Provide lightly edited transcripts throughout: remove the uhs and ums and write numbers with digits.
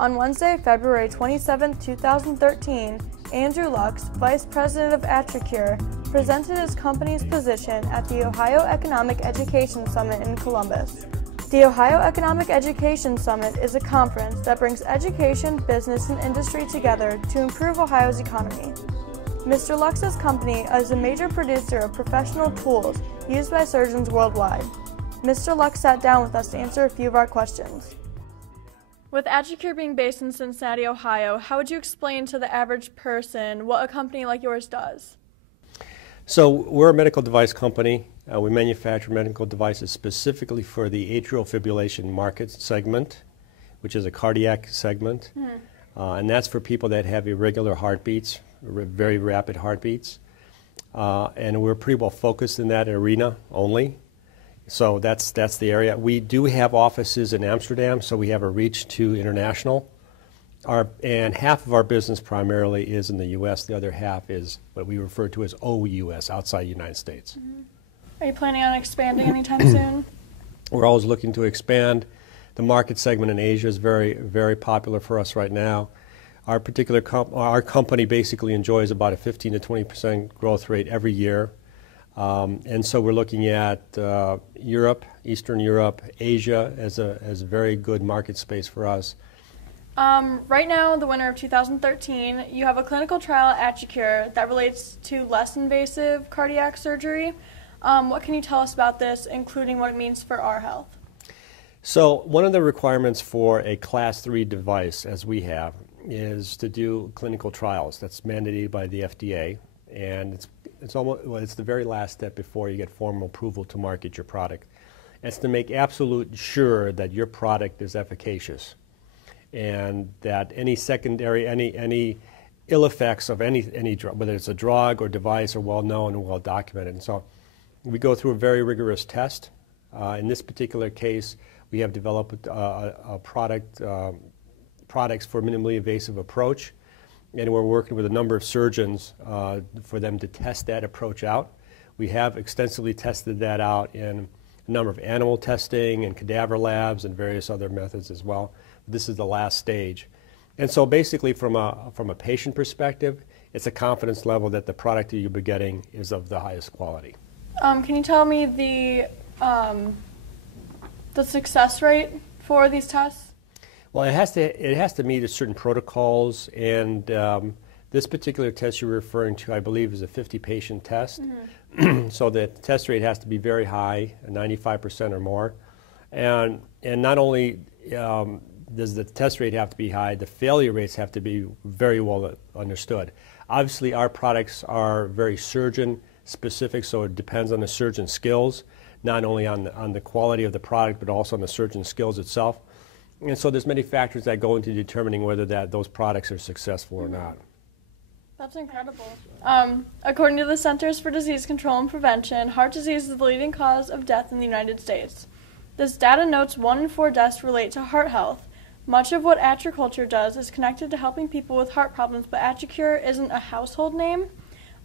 On Wednesday, February 27, 2013, Andrew Lux, Vice President of AtriCure, presented his company's position at the Ohio Economic Education Summit in Columbus. The Ohio Economic Education Summit is a conference that brings education, business, and industry together to improve Ohio's economy. Mr. Lux's company is a major producer of professional tools used by surgeons worldwide. Mr. Lux sat down with us to answer a few of our questions. With AtriCure being based in Cincinnati, Ohio, how would you explain to the average person what a company like yours does? So we're a medical device company. We manufacture medical devices specifically for the atrial fibrillation market segment, which is a cardiac segment. And that's for people that have irregular heartbeats, very rapid heartbeats. And we're pretty well focused in that arena only. So that's the area. We do have offices in Amsterdam, so we have a reach to international. And half of our business primarily is in the U.S. The other half is what we refer to as OUS, outside the United States. Are you planning on expanding anytime soon? We're always looking to expand. The market segment in Asia is very, very popular for us right now. Our company basically enjoys about a 15 to 20% growth rate every year. And so we're looking at Europe, Eastern Europe, Asia as a very good market space for us. Right now, the winter of 2013, you have a clinical trial at AtriCure that relates to less invasive cardiac surgery. What can you tell us about this, including what it means for our health? So one of the requirements for a Class 3 device, as we have, is to do clinical trials. That's mandated by the FDA, and it's the very last step before you get formal approval to market your product. It's to make absolute sure that your product is efficacious and that any secondary, any ill effects of any drug, whether it's a drug or device, are well known and well documented. And so we go through a very rigorous test. In this particular case, we have developed products for minimally invasive approach. And we're working with a number of surgeons for them to test that approach out. We have extensively tested that out in a number of animal testing and cadaver labs and various other methods as well. This is the last stage. And so basically from a patient perspective, it's a confidence level that the product that you'll be getting is of the highest quality. Can you tell me the success rate for these tests? Well, it has to meet certain protocols, and this particular test you're referring to, I believe, is a 50-patient test. So the test rate has to be very high, 95% or more. And not only does the test rate have to be high, the failure rates have to be very well understood. Obviously, our products are very surgeon-specific, so it depends on the surgeon's skills, not only on the quality of the product, but also on the surgeon's skills itself. And so there's many factors that go into determining whether those products are successful or not. That's incredible. According to the Centers for Disease Control and Prevention, heart disease is the leading cause of death in the United States. This data notes 1 in 4 deaths relate to heart health. Much of what AtriCulture does is connected to helping people with heart problems, but AtriCure isn't a household name.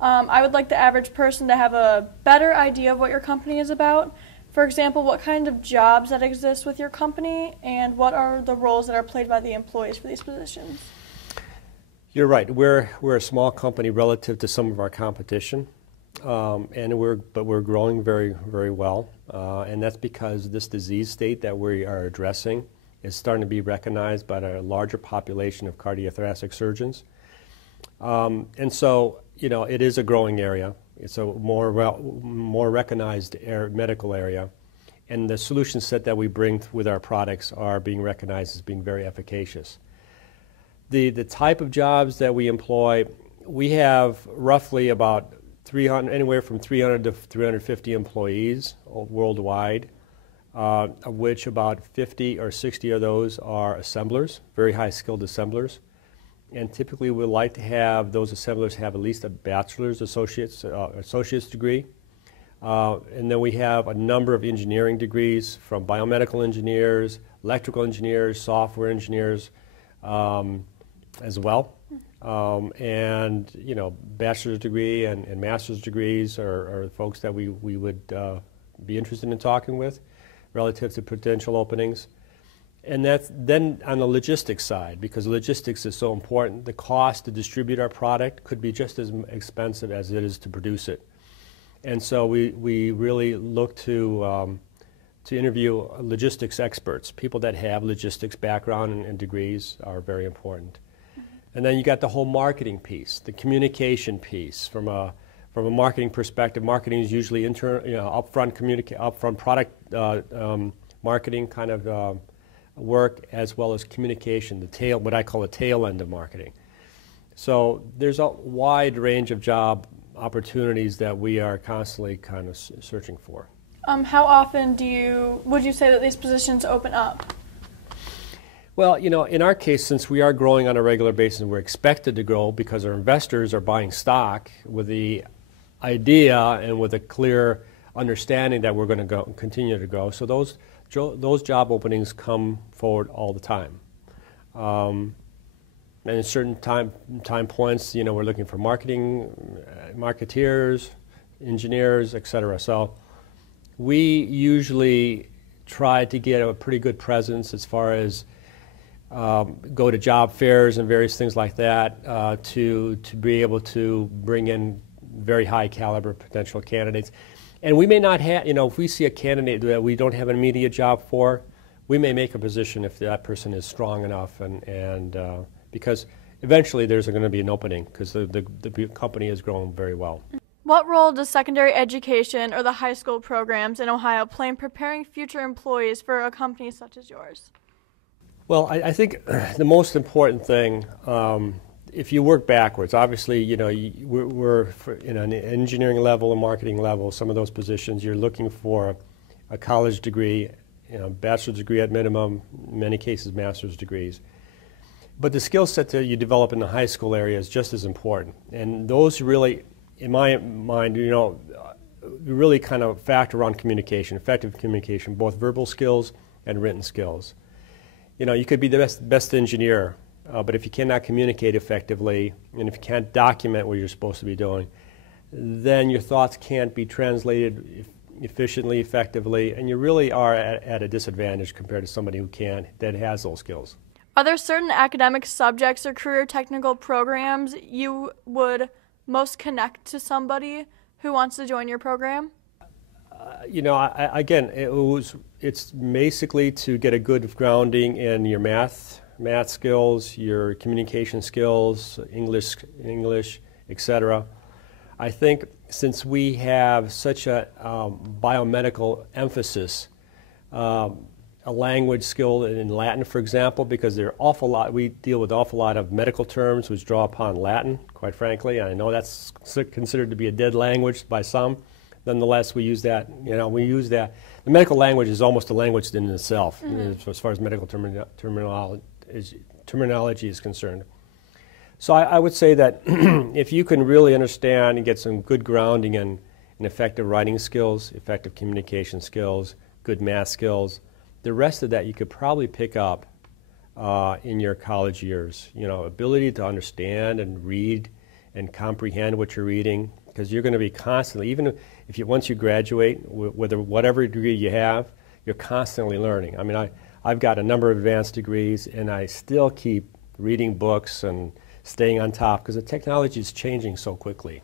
I would like the average person to have a better idea of what your company is about. For example, what kind of jobs that exist with your company, and what are the roles that are played by the employees for these positions? You're right. We're a small company relative to some of our competition, but we're growing very, very well. And that's because this disease state that we are addressing is starting to be recognized by a larger population of cardiothoracic surgeons. And so, it is a growing area. It's a more recognized medical area, and the solution set that we bring with our products are being recognized as being very efficacious. The type of jobs that we employ, we have roughly about anywhere from 300 to 350 employees worldwide, of which about 50 or 60 of those are assemblers, very high skilled assemblers. And typically we'd like to have those assemblers have at least a bachelor's associate's degree. And then we have a number of engineering degrees from biomedical engineers, electrical engineers, software engineers as well. And bachelor's degree and master's degrees are folks that we would be interested in talking with relative to potential openings. And that's then on the logistics side, because logistics is so important. The cost to distribute our product could be just as expensive as it is to produce it. And so we really look to interview logistics experts. People that have logistics background and degrees are very important. And then you got the whole marketing piece, the communication piece. From a marketing perspective, marketing is usually upfront product marketing kind of work, as well as communication, what I call the tail end of marketing. So there's a wide range of job opportunities that we are constantly kind of searching for. How often would you say that these positions open up? Well, in our case, since we are growing on a regular basis, we're expected to grow because our investors are buying stock with the idea and with a clear understanding that we're going to continue to grow. So those job openings come forward all the time. And at certain time points, we're looking for marketeers, engineers, et cetera. So we usually try to get a pretty good presence as far as go to job fairs and various things like that to be able to bring in very high caliber potential candidates. And we may not have, if we see a candidate that we don't have an immediate job for, we may make a position if that person is strong enough, and because eventually there's going to be an opening because the company is growing very well. What role does secondary education or the high school programs in Ohio play in preparing future employees for a company such as yours? Well, I think the most important thing, if you work backwards, obviously, we're in an engineering level, a marketing level, some of those positions, you're looking for a college degree, bachelor's degree at minimum, in many cases master's degrees. But the skill set that you develop in the high school area is just as important. And those really, in my mind, really kind of factor on communication, effective communication, both verbal skills and written skills. You could be the best engineer, but if you cannot communicate effectively, and if you can't document what you're supposed to be doing, then your thoughts can't be translated efficiently, effectively, and you really are at a disadvantage compared to somebody that has those skills. Are there certain academic subjects or career technical programs you would most connect to somebody who wants to join your program? Again, it's basically to get a good grounding in your math skills, your communication skills, English, etc. I think since we have such a biomedical emphasis, a language skill in Latin, for example, because we deal with an awful lot of medical terms which draw upon Latin, quite frankly. I know that's considered to be a dead language by some. Nonetheless, we use that. The medical language is almost a language in itself, as far as medical terminology is concerned. So I would say that if you can really understand and get some good grounding in effective writing skills, effective communication skills, good math skills, the rest of that you could probably pick up in your college years. Ability to understand and read and comprehend what you're reading, because you're going to be constantly, even if once you graduate, whatever degree you have, you're constantly learning. I mean, I've got a number of advanced degrees, and I still keep reading books and staying on top because the technology is changing so quickly.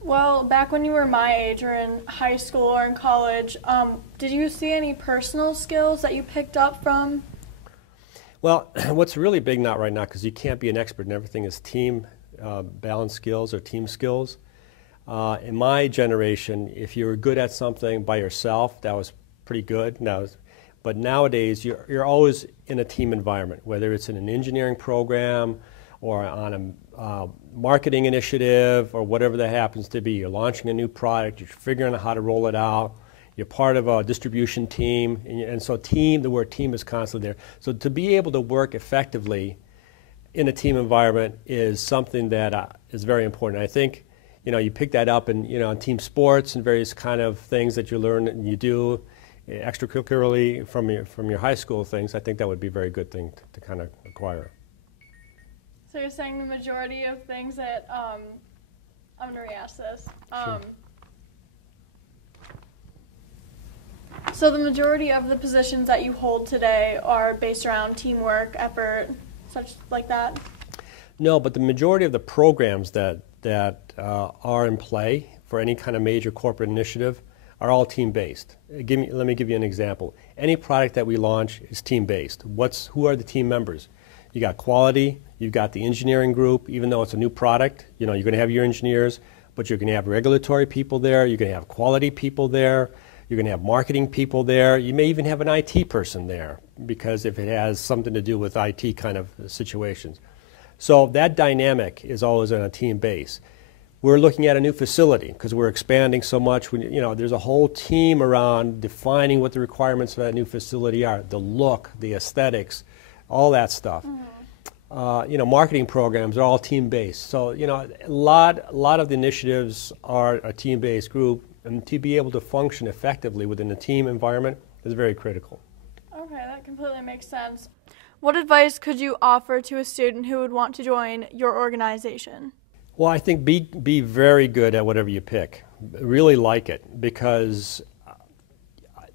Well, back when you were my age or in high school or in college, did you see any personal skills that you picked up from? Well, what's really big now right now, because you can't be an expert in everything, is team balance skills or team skills. In my generation, if you were good at something by yourself, that was pretty good. But nowadays, you're always in a team environment, whether it's in an engineering program or on a marketing initiative or whatever that happens to be. You're launching a new product, you're figuring out how to roll it out, you're part of a distribution team, and so the word team is constantly there. So to be able to work effectively in a team environment is something that is very important. I think you pick that up in team sports and various kind of things that you learn and you do extracurricularly from your high school things. I think that would be a very good thing to kind of acquire. So you're saying the majority of things that I'm going to re-ask this. Sure. So the majority of the positions that you hold today are based around teamwork, effort, such like that? No, but the majority of the programs that are in play for any kind of major corporate initiative are all team-based. Let me give you an example. Any product that we launch is team-based. Who are the team members? You got quality, you've got the engineering group. Even though it's a new product, you're going to have your engineers, but you're going to have regulatory people there, you're going to have quality people there, you're going to have marketing people there, you may even have an IT person there, because if it has something to do with IT kind of situations. So that dynamic is always on a team base. We're looking at a new facility because we're expanding so much. There's a whole team around defining what the requirements of that new facility are, the look, the aesthetics, all that stuff. Marketing programs are all team-based. So, a lot of the initiatives are a team-based group, and to be able to function effectively within a team environment is very critical. Okay, that completely makes sense. What advice could you offer to a student who would want to join your organization? Well, I think be very good at whatever you pick. Really like it, because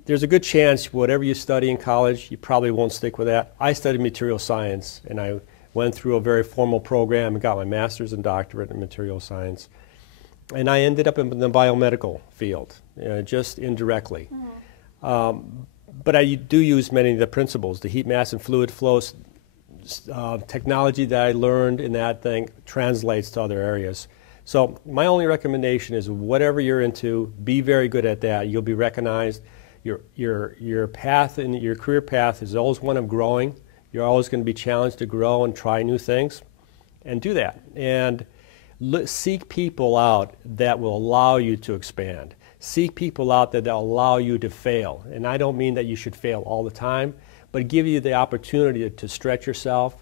there's a good chance whatever you study in college, you probably won't stick with that. I studied material science, and I went through a very formal program and got my master's and doctorate in material science. And I ended up in the biomedical field, just indirectly. But I do use many of the principles. The heat, mass, and fluid flow technology that I learned in that thing translates to other areas. So my only recommendation is whatever you're into, be very good at that. You'll be recognized. Your path and your career path is always one of growing. You're always going to be challenged to grow and try new things, and do that. And seek people out that will allow you to expand. Seek people out that will allow you to fail. And I don't mean that you should fail all the time, but give you the opportunity to stretch yourself.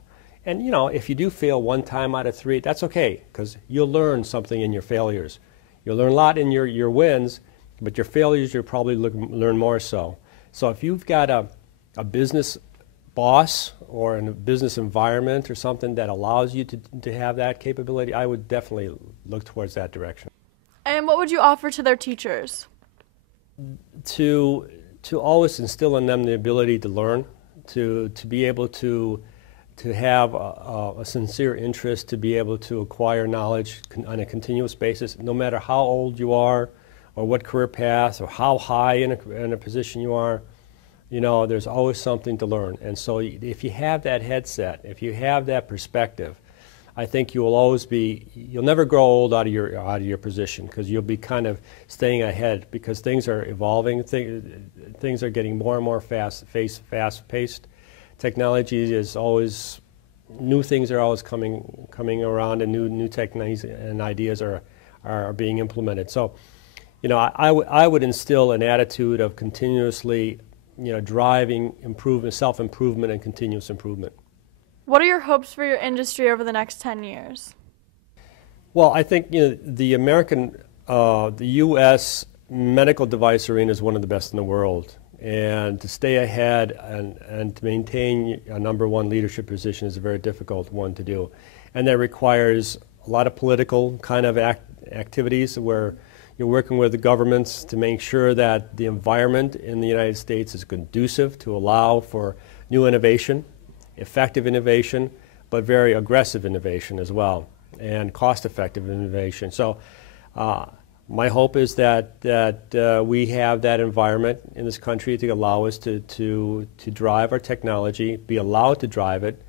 And if you do fail 1 time out of 3, that's okay, because you'll learn something in your failures. You'll learn a lot in your wins, but your failures you'll probably learn more so. So if you've got a business boss or in a business environment or something that allows you to have that capability, I would definitely look towards that direction. And what would you offer to their teachers? To always instill in them the ability to learn, to be able to have a sincere interest, to be able to acquire knowledge on a continuous basis, no matter how old you are or what career path or how high in a position you are. There's always something to learn. And so if you have that headset, if you have that perspective, I think you'll never grow old out of your position, because you'll be kind of staying ahead, because things are evolving, things are getting more and more fast-paced. Technology is always, new things are always coming around, and new techniques and ideas are being implemented. So, I would instill an attitude of continuously driving improvement, self-improvement, and continuous improvement. What are your hopes for your industry over the next 10 years? Well, I think the U.S. medical device arena is one of the best in the world, and to stay ahead and to maintain a #1 leadership position is a very difficult one to do, and that requires a lot of political kind of activities where you're working with the governments to make sure that the environment in the United States is conducive to allow for new innovation, effective innovation, but very aggressive innovation as well, and cost-effective innovation. So my hope is that we have that environment in this country to allow us to drive our technology, be allowed to drive it,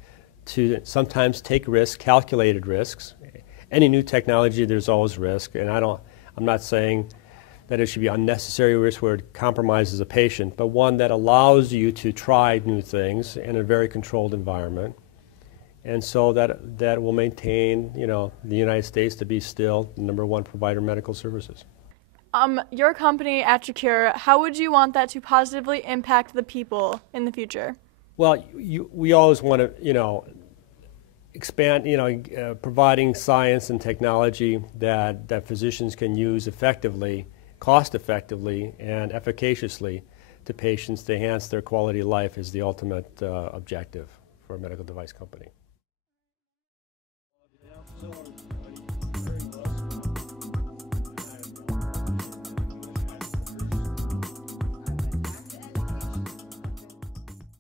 to sometimes take risks, calculated risks. Any new technology, there's always risk, and I'm not saying that it should be unnecessary risk where it compromises a patient, but one that allows you to try new things in a very controlled environment, and so that will maintain, the United States to be still the #1 provider of medical services. Your company, AtriCure, how would you want that to positively impact the people in the future? Well, we always want to, expand, providing science and technology that physicians can use effectively, cost-effectively, and efficaciously to patients to enhance their quality of life is the ultimate objective for a medical device company.